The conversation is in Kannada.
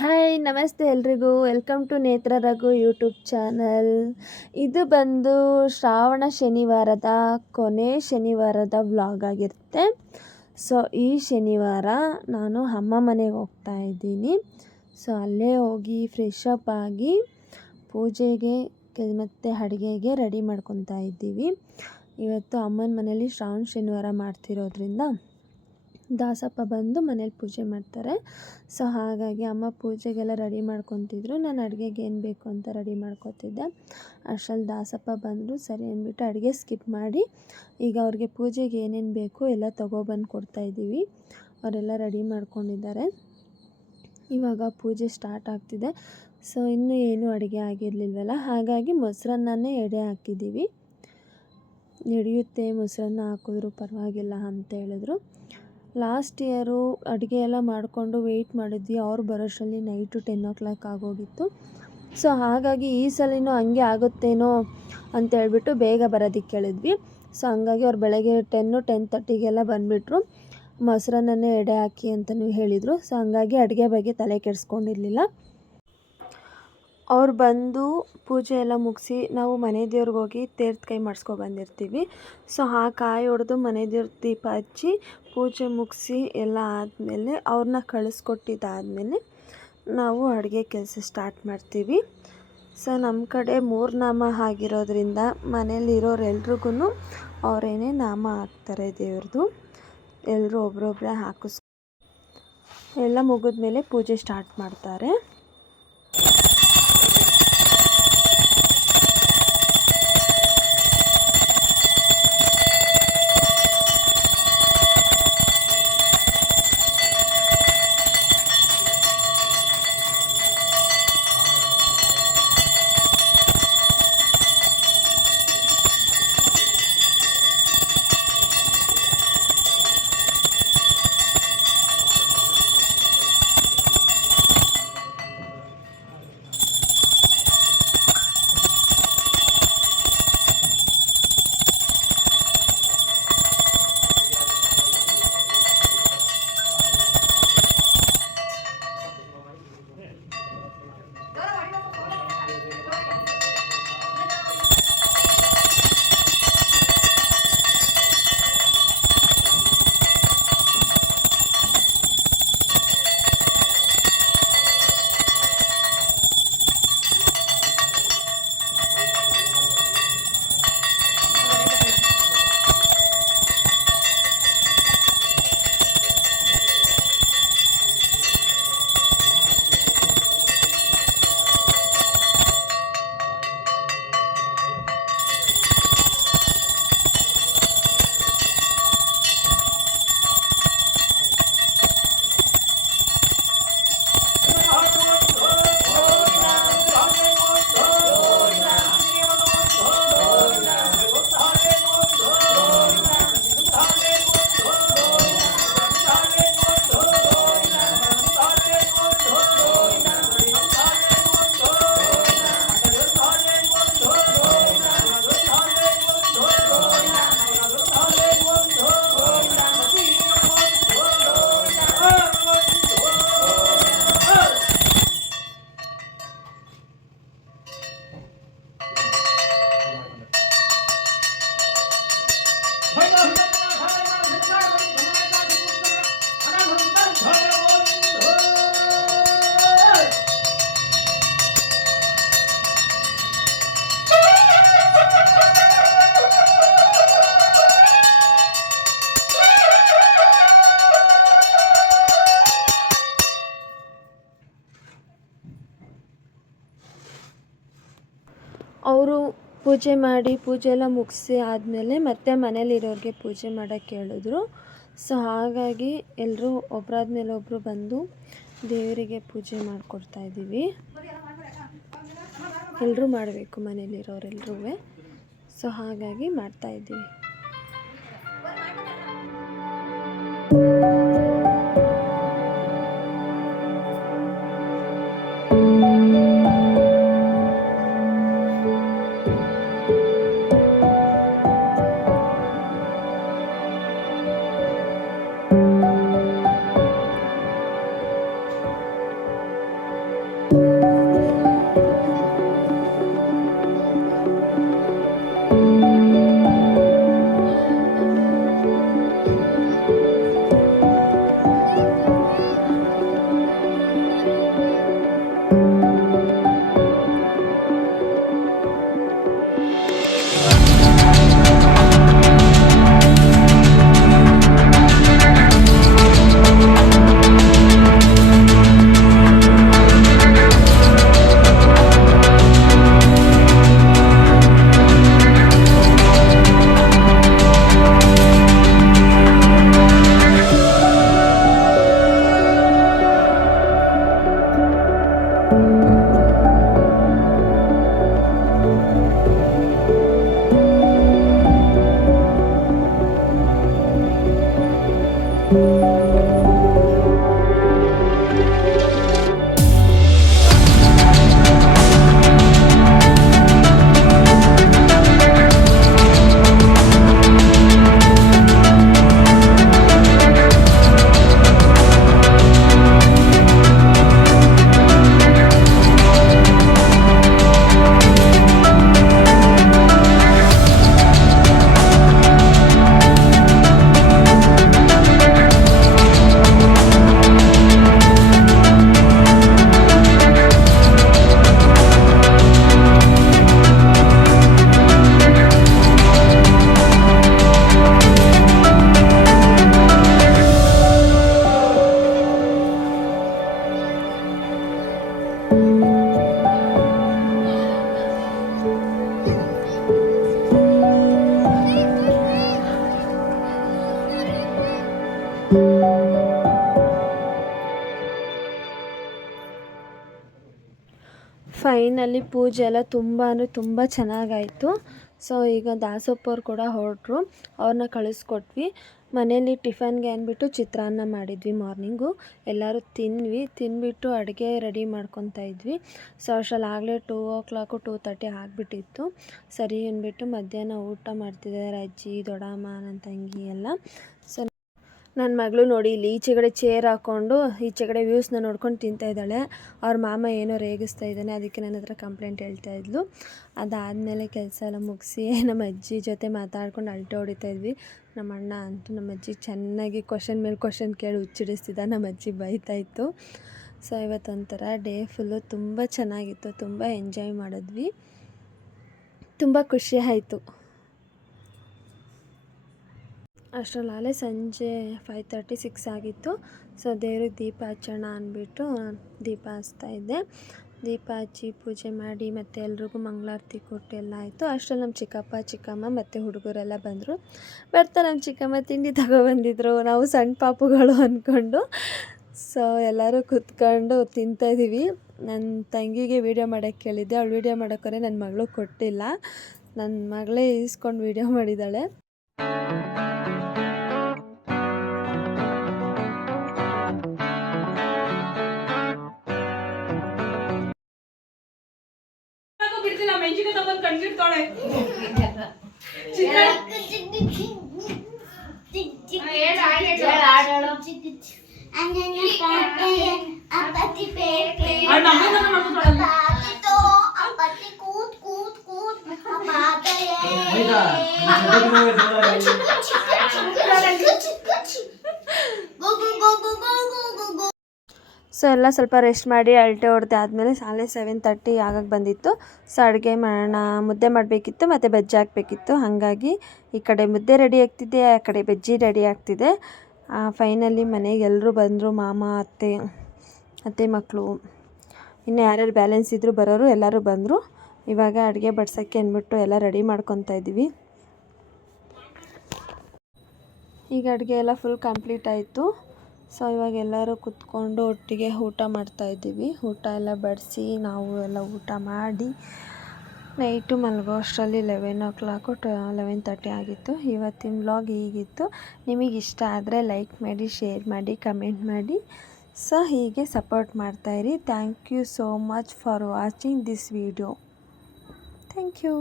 ಹಾಯ್ ನಮಸ್ತೆ ಎಲ್ರಿಗೂ ವೆಲ್ಕಮ್ ಟು ನೇತ್ರ ರಘು ಯೂಟ್ಯೂಬ್ ಚಾನಲ್. ಇದು ಬಂದು ಶ್ರಾವಣ ಶನಿವಾರದ ಕೊನೆ ಶನಿವಾರದ ವ್ಲಾಗ್ ಆಗಿರುತ್ತೆ. ಸೊ ಈ ಶನಿವಾರ ನಾನು ಅಮ್ಮ ಮನೆಗೆ ಹೋಗ್ತಾ ಇದ್ದೀನಿ. ಸೊ ಅಲ್ಲೇ ಹೋಗಿ ಫ್ರೆಶ್ ಅಪ್ ಆಗಿ ಪೂಜೆಗೆ ಮತ್ತು ಅಡುಗೆಗೆ ರೆಡಿ ಮಾಡ್ಕೊತಾ ಇದ್ದೀವಿ. ಇವತ್ತು ಅಮ್ಮನ ಮನೇಲಿ ಶ್ರಾವಣ ಶನಿವಾರ ಮಾಡ್ತಿರೋದ್ರಿಂದ ದಾಸಪ್ಪ ಬಂದು ಮನೇಲಿ ಪೂಜೆ ಮಾಡ್ತಾರೆ. ಸೊ ಹಾಗಾಗಿ ಅಮ್ಮ ಪೂಜೆಗೆಲ್ಲ ರೆಡಿ ಮಾಡ್ಕೊತಿದ್ರು, ನಾನು ಅಡುಗೆಗೆ ಏನು ಬೇಕು ಅಂತ ರೆಡಿ ಮಾಡ್ಕೊತಿದ್ದೆ. ಅಷ್ಟರಲ್ಲಿ ದಾಸಪ್ಪ ಬಂದರು. ಸರಿ ಅಂದ್ಬಿಟ್ಟು ಅಡುಗೆ ಸ್ಕಿಪ್ ಮಾಡಿ ಈಗ ಅವ್ರಿಗೆ ಪೂಜೆಗೆ ಏನೇನು ಬೇಕು ಎಲ್ಲ ತೊಗೊಬಂದು ಕೊಡ್ತಾಯಿದ್ದೀವಿ. ಅವರೆಲ್ಲ ರೆಡಿ ಮಾಡ್ಕೊಂಡಿದ್ದಾರೆ. ಇವಾಗ ಪೂಜೆ ಸ್ಟಾರ್ಟ್ ಆಗ್ತಿದೆ. ಸೊ ಇನ್ನೂ ಏನೂ ಅಡುಗೆ ಆಗಿರಲಿಲ್ವಲ್ಲ, ಹಾಗಾಗಿ ಮೊಸರನ್ನೇ ಎಡೆ ಹಾಕಿದ್ದೀವಿ. ನಡೆಯುತ್ತೆ, ಮೊಸರನ್ನ ಹಾಕಿದ್ರು ಪರವಾಗಿಲ್ಲ ಅಂತ ಹೇಳಿದ್ರು. ಲಾಸ್ಟ್ ಇಯರು ಅಡುಗೆ ಎಲ್ಲ ಮಾಡಿಕೊಂಡು ವೆಯ್ಟ್ ಮಾಡಿದ್ವಿ. ಅವ್ರು ಬರೋಷ್ಟರಲ್ಲಿ ನೈಟು 10 ಆಗೋಗಿತ್ತು. ಸೊ ಹಾಗಾಗಿ ಈ ಸಲಿನೂ ಹಂಗೆ ಆಗುತ್ತೇನೋ ಅಂತೇಳ್ಬಿಟ್ಟು ಬೇಗ ಬರೋದಕ್ಕೆ ಹೇಳಿದ್ವಿ. ಸೊ ಹಂಗಾಗಿ ಅವ್ರು ಬೆಳಗ್ಗೆ 10-10:30 ಬಂದುಬಿಟ್ರು. ಮೊಸರನ್ನೇ ಎಡೆ ಹಾಕಿ ಅಂತಲೂ ಹೇಳಿದರು. ಸೊ ಹಂಗಾಗಿ ಅಡುಗೆ ಬಗ್ಗೆ ತಲೆ ಕೆಡಿಸ್ಕೊಂಡಿರಲಿಲ್ಲ. ಅವ್ರು ಬಂದು ಪೂಜೆ ಎಲ್ಲ ಮುಗಿಸಿ ನಾವು ಮನೆ ದೇವ್ರಿಗೆ ಹೋಗಿ ತೀರ್ಥ ಕೈ ಮಾಡಿಸ್ಕೊಬಂದಿರ್ತೀವಿ. ಸೊ ಆ ಕಾಯಿ ಹೊಡೆದು ಮನೆ ದೇವ್ರ ದೀಪ ಹಚ್ಚಿ ಪೂಜೆ ಮುಗಿಸಿ ಎಲ್ಲ ಆದಮೇಲೆ ಅವ್ರನ್ನ ಕಳಿಸ್ಕೊಟ್ಟಿದ್ದಾದಮೇಲೆ ನಾವು ಅಡುಗೆ ಕೆಲಸ ಸ್ಟಾರ್ಟ್ ಮಾಡ್ತೀವಿ. ಸೊ ನಮ್ಮ ಕಡೆ 3 ನಾಮ ಆಗಿರೋದ್ರಿಂದ ಮನೇಲಿರೋರೆಲ್ರಿಗೂ ಅವರೇನೇ ನಾಮ ಹಾಕ್ತಾರೆ ದೇವ್ರದ್ದು. ಎಲ್ಲರೂ ಒಬ್ರೊಬ್ಬರೇ ಎಲ್ಲ ಮುಗಿದ್ಮೇಲೆ ಪೂಜೆ ಸ್ಟಾರ್ಟ್ ಮಾಡ್ತಾರೆ. ಅವರು ಪೂಜೆ ಮಾಡಿ ಪೂಜೆ ಎಲ್ಲ ಮುಗಿಸಿ ಆದಮೇಲೆ ಮತ್ತೆ ಮನೇಲಿರೋರಿಗೆ ಪೂಜೆ ಮಾಡೋಕ್ಕೆ ಹೇಳಿದ್ರು. ಸೊ ಹಾಗಾಗಿ ಎಲ್ಲರೂ ಒಬ್ಬರಾದ್ಮೇಲೆ ಒಬ್ಬರು ಬಂದು ದೇವರಿಗೆ ಪೂಜೆ ಮಾಡಿಕೊಡ್ತಾಯಿದ್ದೀವಿ. ಎಲ್ಲರೂ ಮಾಡಬೇಕು ಮನೇಲಿರೋರೆಲ್ಲರೂ. ಸೊ ಹಾಗಾಗಿ ಮಾಡ್ತಾಯಿದ್ದೀವಿ. ಫೈನಲಿ ಪೂಜೆ ಎಲ್ಲ ತುಂಬ ಅಂದರೆ ತುಂಬ ಚೆನ್ನಾಗಾಯಿತು. ಸೊ ಈಗ ದಾಸಪ್ಪವ್ರು ಕೂಡ ಹೊರಟರು, ಅವ್ರನ್ನ ಕಳಿಸ್ಕೊಟ್ವಿ. ಮನೇಲಿ ಟಿಫನ್ಗೆ ಅಂದ್ಬಿಟ್ಟು ಚಿತ್ರಾನ್ನ ಮಾಡಿದ್ವಿ ಮಾರ್ನಿಂಗು. ಎಲ್ಲರೂ ತಿಂದ್ಬಿಟ್ಟು ಅಡುಗೆ ರೆಡಿ ಮಾಡ್ಕೊತಾ ಇದ್ವಿ. ಸೊ ಅಷ್ಟರಲ್ಲಿ ಆಗಲೇ 2:00 2:30 ಆಗಿಬಿಟ್ಟಿತ್ತು. ಸರಿ ಅಂದ್ಬಿಟ್ಟು ಮಧ್ಯಾಹ್ನ ಊಟ ಮಾಡ್ತಿದ್ದಾರೆ ಅಜ್ಜಿ, ದೊಡ್ಡಮ್ಮ, ನನ್ನ ತಂಗಿ ಎಲ್ಲ. ಸೊ ನನ್ನ ಮಗಳು ನೋಡಿ ಇಲ್ಲಿ ಈಚೆಗಡೆ ಚೇರ್ ಹಾಕ್ಕೊಂಡು ಈಚೆಗಡೆ ವ್ಯೂಸ್ನ ನೋಡ್ಕೊಂಡು ತಿಂತಾಯಿದ್ದಾಳೆ. ಅವ್ರ ಮಾಮ ಏನೋ ರೇಗಿಸ್ತಾ ಇದ್ದಾನೆ, ಅದಕ್ಕೆ ನನ್ನ ಹತ್ರ ಕಂಪ್ಲೇಂಟ್ ಹೇಳ್ತಾ ಇದ್ಲು. ಅದಾದಮೇಲೆ ಕೆಲಸ ಎಲ್ಲ ಮುಗಿಸಿ ನಮ್ಮ ಅಜ್ಜಿ ಜೊತೆ ಮಾತಾಡ್ಕೊಂಡು ಅಲ್ಟೆ ಹೊಡಿತಾ ಇದ್ವಿ. ನಮ್ಮ ಅಣ್ಣ ಅಂತೂ ನಮ್ಮ ಅಜ್ಜಿ ಚೆನ್ನಾಗಿ ಕ್ವಶನ್ ಮೇಲೆ ಕ್ವಶನ್ ಕೇಳಿ ಹುಚ್ಚಿಡಿಸ್ತಿದ್ದ. ನಮ್ಮ ಅಜ್ಜಿ ಬೈತಾಯಿತ್ತು. ಸೊ ಇವತ್ತೊಂಥರ ಡೇ ಫುಲ್ಲು ತುಂಬ ಚೆನ್ನಾಗಿತ್ತು, ತುಂಬ ಎಂಜಾಯ್ ಮಾಡಿದ್ವಿ, ತುಂಬ ಖುಷಿ ಆಯಿತು. ಅಷ್ಟರಲ್ಲಾಗಲೇ ಸಂಜೆ 5:30 6 ಆಗಿತ್ತು. ಸೊ ದೇವ್ರಿಗೆ ದೀಪ ಹಚ್ಚೋಣ ಅಂದ್ಬಿಟ್ಟು ದೀಪ ಹಚ್ತಾಯಿದ್ದೆ. ದೀಪ ಹಚ್ಚಿ ಪೂಜೆ ಮಾಡಿ ಮತ್ತು ಎಲ್ರಿಗೂ ಮಂಗಳಾರತಿ ಕೊಟ್ಟು ಎಲ್ಲ ಆಯಿತು. ಅಷ್ಟರಲ್ಲಿ ನಮ್ಮ ಚಿಕ್ಕಪ್ಪ ಚಿಕ್ಕಮ್ಮ ಮತ್ತು ಹುಡುಗರೆಲ್ಲ ಬಂದರು. ನಮ್ಮ ಚಿಕ್ಕಮ್ಮ ತಿಂಡಿ ತಗೊಬಂದಿದ್ರು. ನಾವು ಸಣ್ಣ ಪಾಪುಗಳು ಅಂದ್ಕೊಂಡು ಸೊ ಎಲ್ಲರೂ ಕೂತ್ಕೊಂಡು ತಿಂತಾಯಿದ್ದೀವಿ. ನನ್ನ ತಂಗಿಗೆ ವೀಡಿಯೋ ಮಾಡೋಕ್ಕೆ ಕೇಳಿದ್ದೆ, ಅವಳು ವೀಡಿಯೋ ಮಾಡೋಕ್ಕೋರೆ ನನ್ನ ಮಗಳು ಕೊಟ್ಟಿಲ್ಲ. ನನ್ನ ಮಗಳೇ ಈಸ್ಕೊಂಡು ವೀಡಿಯೋ ಮಾಡಿದ್ದಾಳೆ. ಸೊ ಎಲ್ಲ ಸ್ವಲ್ಪ ರೆಸ್ಟ್ ಮಾಡಿ ಅಲ್ಟೆ ಹೊಡೆದು ಆದಮೇಲೆ 7:30 ಆಗಕ್ಕೆ ಬಂದಿತ್ತು. ಸೊ ಅಡುಗೆ ಮಾಡೋಣ, ಮುದ್ದೆ ಮಾಡಬೇಕಿತ್ತು ಮತ್ತು ಬಜ್ಜಿ ಹಾಕಬೇಕಿತ್ತು. ಹಾಗಾಗಿ ಈ ಕಡೆ ಮುದ್ದೆ ರೆಡಿ ಆಗ್ತಿದೆ, ಆ ಕಡೆ ಬಜ್ಜಿ ರೆಡಿ ಆಗ್ತಿದೆ. ಫೈನಲಿ ಮನೆಗೆ ಎಲ್ಲರೂ ಬಂದರು, ಮಾಮ, ಅತ್ತೆ ಮಕ್ಕಳು, ಇನ್ನು ಯಾರ್ಯಾರು ಬ್ಯಾಲೆನ್ಸ್ ಇದ್ದರು ಬರೋರು ಎಲ್ಲರೂ ಬಂದರು. ಇವಾಗ ಅಡುಗೆ ಬಡ್ಸೋಕ್ಕೆ ಅಂದ್ಬಿಟ್ಟು ಎಲ್ಲ ರೆಡಿ ಮಾಡ್ಕೊತಾ ಇದ್ದೀವಿ. ಈಗ ಅಡುಗೆ ಎಲ್ಲ ಫುಲ್ ಕಂಪ್ಲೀಟ್ ಆಯಿತು. ಸೊ ಇವಾಗ ಎಲ್ಲರೂ ಕುತ್ಕೊಂಡು ಒಟ್ಟಿಗೆ ಊಟ ಮಾಡ್ತಾಯಿದ್ದೀವಿ. ಊಟ ಎಲ್ಲ ಬಡಿಸಿ ನಾವು ಎಲ್ಲ ಊಟ ಮಾಡಿ ನೈಟು ಮಲಗೋ ಅಷ್ಟರಲ್ಲಿ 11:30 ಆಗಿತ್ತು. ಇವತ್ತಿನ ವ್ಲಾಗ್ ಹೀಗಿತ್ತು. ನಿಮಗೆ ಇಷ್ಟ ಆದರೆ ಲೈಕ್ ಮಾಡಿ, ಶೇರ್ ಮಾಡಿ, ಕಮೆಂಟ್ ಮಾಡಿ. ಸೊ ಹೀಗೆ ಸಪೋರ್ಟ್ ಮಾಡ್ತಾಯಿರಿ. Thank you so much for watching this video. Thank you.